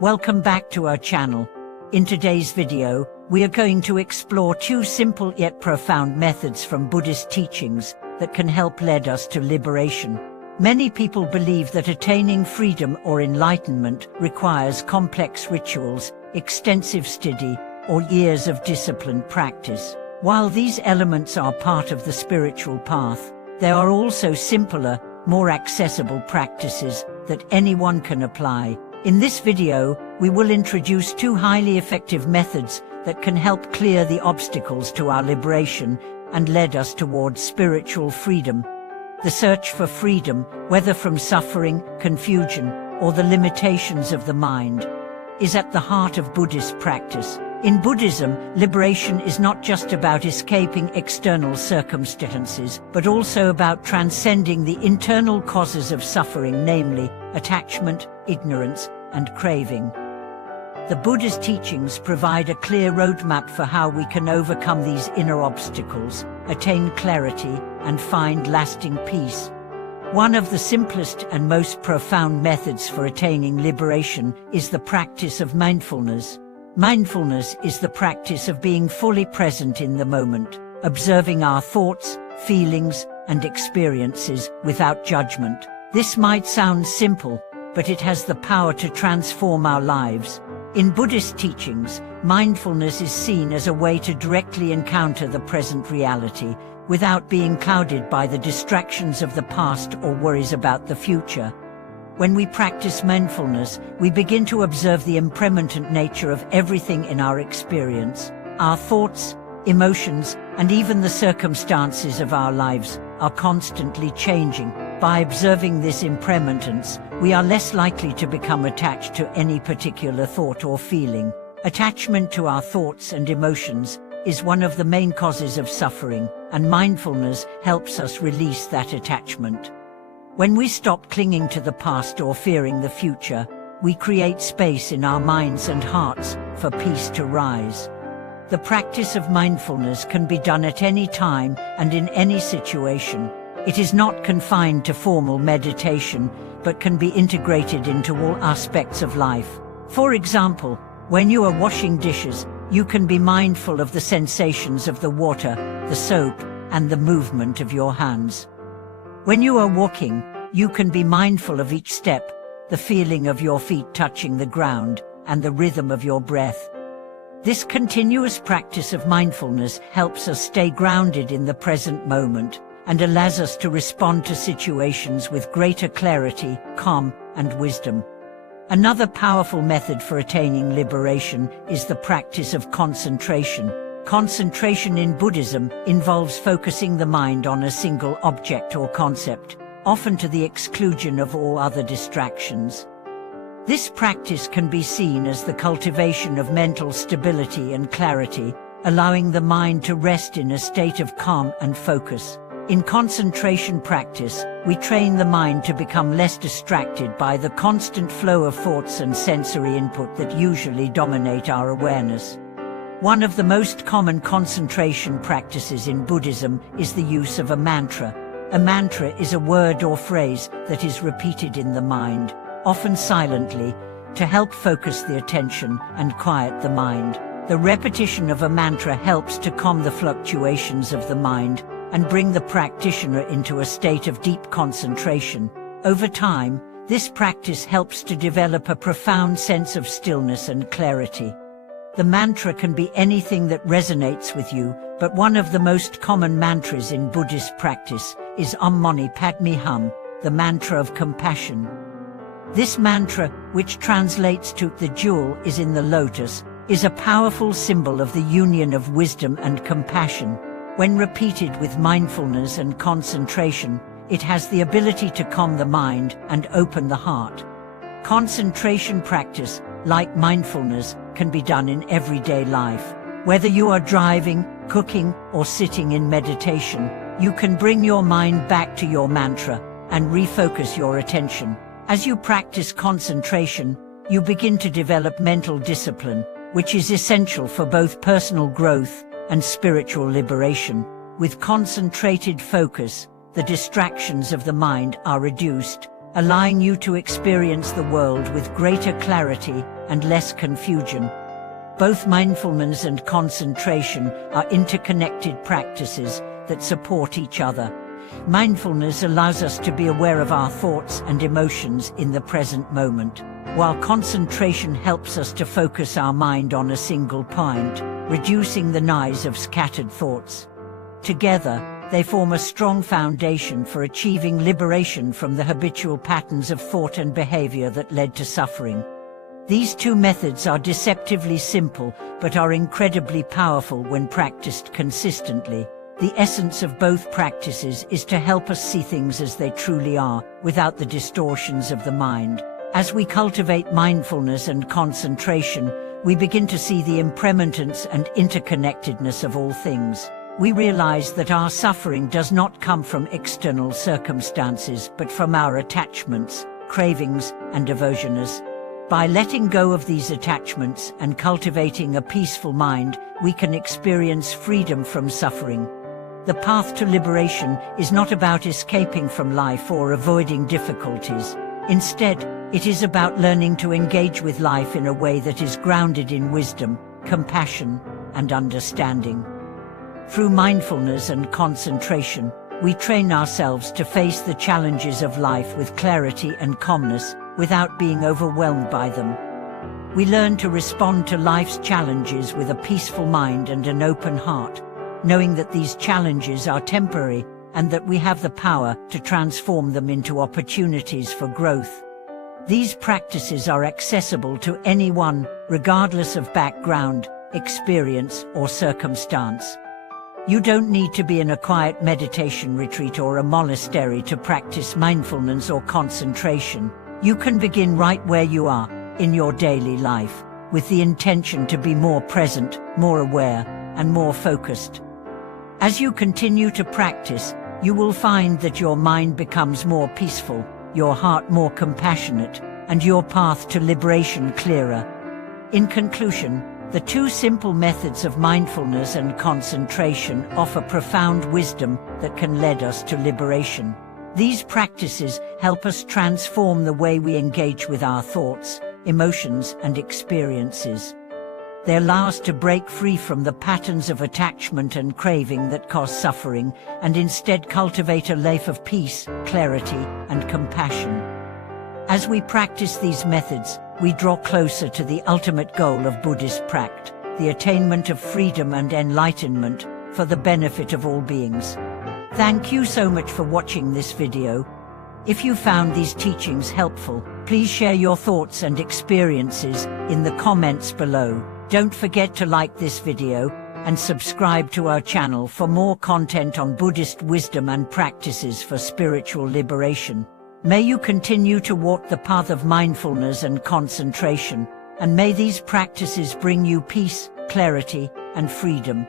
Welcome back to our channel. In today's video, we are going to explore two simple yet profound methods from Buddhist teachings that can help lead us to liberation. Many people believe that attaining freedom or enlightenment requires complex rituals, extensive study, or years of disciplined practice. While these elements are part of the spiritual path, there are also simpler, more accessible practices that anyone can apply. In this video, we will introduce two highly effective methods that can help clear the obstacles to our liberation and lead us towards spiritual freedom. The search for freedom, whether from suffering, confusion, or the limitations of the mind, is at the heart of Buddhist practice. In Buddhism, liberation is not just about escaping external circumstances, but also about transcending the internal causes of suffering, namely attachment, ignorance, and craving. The Buddhist teachings provide a clear roadmap for how we can overcome these inner obstacles, attain clarity, and find lasting peace. One of the simplest and most profound methods for attaining liberation is the practice of mindfulness. Mindfulness is the practice of being fully present in the moment, observing our thoughts, feelings, and experiences without judgment. This might sound simple, but it has the power to transform our lives. In Buddhist teachings, mindfulness is seen as a way to directly encounter the present reality, without being clouded by the distractions of the past or worries about the future. When we practice mindfulness, we begin to observe the impermanent nature of everything in our experience. Our thoughts, emotions, and even the circumstances of our lives are constantly changing. By observing this impermanence, we are less likely to become attached to any particular thought or feeling. Attachment to our thoughts and emotions is one of the main causes of suffering, and mindfulness helps us release that attachment. When we stop clinging to the past or fearing the future, we create space in our minds and hearts for peace to rise. The practice of mindfulness can be done at any time and in any situation. It is not confined to formal meditation, but can be integrated into all aspects of life. For example, when you are washing dishes, you can be mindful of the sensations of the water, the soap, and the movement of your hands. When you are walking, you can be mindful of each step, the feeling of your feet touching the ground, and the rhythm of your breath. This continuous practice of mindfulness helps us stay grounded in the present moment, and allows us to respond to situations with greater clarity, calm, and wisdom. Another powerful method for attaining liberation is the practice of concentration. Concentration in Buddhism involves focusing the mind on a single object or concept, often to the exclusion of all other distractions. This practice can be seen as the cultivation of mental stability and clarity, allowing the mind to rest in a state of calm and focus. In concentration practice, we train the mind to become less distracted by the constant flow of thoughts and sensory input that usually dominate our awareness. One of the most common concentration practices in Buddhism is the use of a mantra. A mantra is a word or phrase that is repeated in the mind, often silently, to help focus the attention and quiet the mind. The repetition of a mantra helps to calm the fluctuations of the mind and bring the practitioner into a state of deep concentration. Over time, this practice helps to develop a profound sense of stillness and clarity. The mantra can be anything that resonates with you, but one of the most common mantras in Buddhist practice is Om Mani Padme Hum, the mantra of compassion. This mantra, which translates to "the jewel is in the lotus," is a powerful symbol of the union of wisdom and compassion. When repeated with mindfulness and concentration, it has the ability to calm the mind and open the heart. Concentration practice, like mindfulness, can be done in everyday life. Whether you are driving, cooking, or sitting in meditation, you can bring your mind back to your mantra and refocus your attention. As you practice concentration, you begin to develop mental discipline, which is essential for both personal growth and spiritual liberation. With concentrated focus, the distractions of the mind are reduced, allowing you to experience the world with greater clarity and less confusion. Both mindfulness and concentration are interconnected practices that support each other. Mindfulness allows us to be aware of our thoughts and emotions in the present moment, while concentration helps us to focus our mind on a single point, reducing the noise of scattered thoughts. Together, they form a strong foundation for achieving liberation from the habitual patterns of thought and behavior that led to suffering. These two methods are deceptively simple, but are incredibly powerful when practiced consistently. The essence of both practices is to help us see things as they truly are, without the distortions of the mind. As we cultivate mindfulness and concentration, we begin to see the impermanence and interconnectedness of all things. We realize that our suffering does not come from external circumstances, but from our attachments, cravings, and aversions. By letting go of these attachments and cultivating a peaceful mind, we can experience freedom from suffering. The path to liberation is not about escaping from life or avoiding difficulties. Instead, it is about learning to engage with life in a way that is grounded in wisdom, compassion, and understanding. Through mindfulness and concentration, we train ourselves to face the challenges of life with clarity and calmness, without being overwhelmed by them. We learn to respond to life's challenges with a peaceful mind and an open heart, knowing that these challenges are temporary and that we have the power to transform them into opportunities for growth. These practices are accessible to anyone, regardless of background, experience, or circumstance. You don't need to be in a quiet meditation retreat or a monastery to practice mindfulness or concentration. You can begin right where you are, in your daily life, with the intention to be more present, more aware, and more focused. As you continue to practice, you will find that your mind becomes more peaceful, your heart more compassionate, and your path to liberation clearer. In conclusion, the two simple methods of mindfulness and concentration offer profound wisdom that can lead us to liberation. These practices help us transform the way we engage with our thoughts, emotions, and experiences. They allow us to break free from the patterns of attachment and craving that cause suffering, and instead cultivate a life of peace, clarity, and compassion. As we practice these methods, we draw closer to the ultimate goal of Buddhist practice, the attainment of freedom and enlightenment for the benefit of all beings. Thank you so much for watching this video. If you found these teachings helpful, please share your thoughts and experiences in the comments below. Don't forget to like this video and subscribe to our channel for more content on Buddhist wisdom and practices for spiritual liberation. May you continue to walk the path of mindfulness and concentration, and may these practices bring you peace, clarity, and freedom.